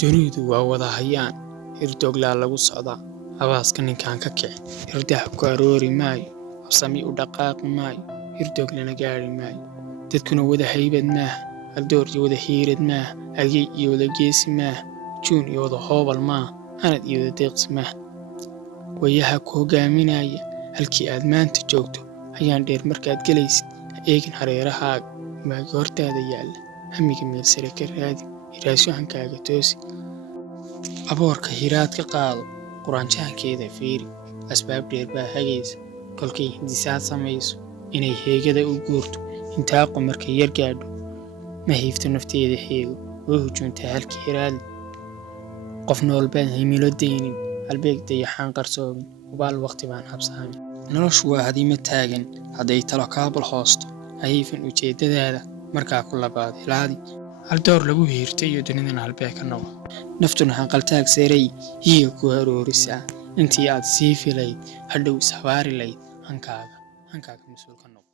dunidu waa wada hayaan hirdooglaa lagu socdaa habaaska ninkaan ka kicin hirdaha ku aroori maayo habsami u dhaqaaqi maayo hirdooglana gaari maayo dadkuna wada haybad maaha haldoor iyo wada hiirad maaha agey iyo wada geesi maaha juun iyo wada hoobal maaha hanad iyo wada deeqsi maaha wayaha ku hogaaminaya halkii aad maanta joogto hayaan dheer markaad gelaysid ha eegin hareerahaaga maagi hortaada yaalla hamiga meel sare ka raadi hiraasyohankaaga toosi aboorka hiraad ka qaado quraanjahankeeda fiiri asbaab dheer baa hagaysa kolkay hindisaad samayso inay heegada u guurto hintaaqo markay yar gaadho ma hiifto nafteeda heego way hujuuntaa halkii hiraadle qof nool baan himilo daynin halbeeg dayaxaan qarsoomin hubaal waqti baan habsaamin noloshu waa hadima taagan hadday talo kaabal hoosto hayiifan ujeeddadaada markaa ku labaad hilaadi haldoor lagu hiirtay iyo dunidana halbeeg ka noqo naftuna hanqaltaag saray hiiga ku haroorisaa intii aad sii filayd hadhow ishabaari layd hankaaga mas-uul ka noqo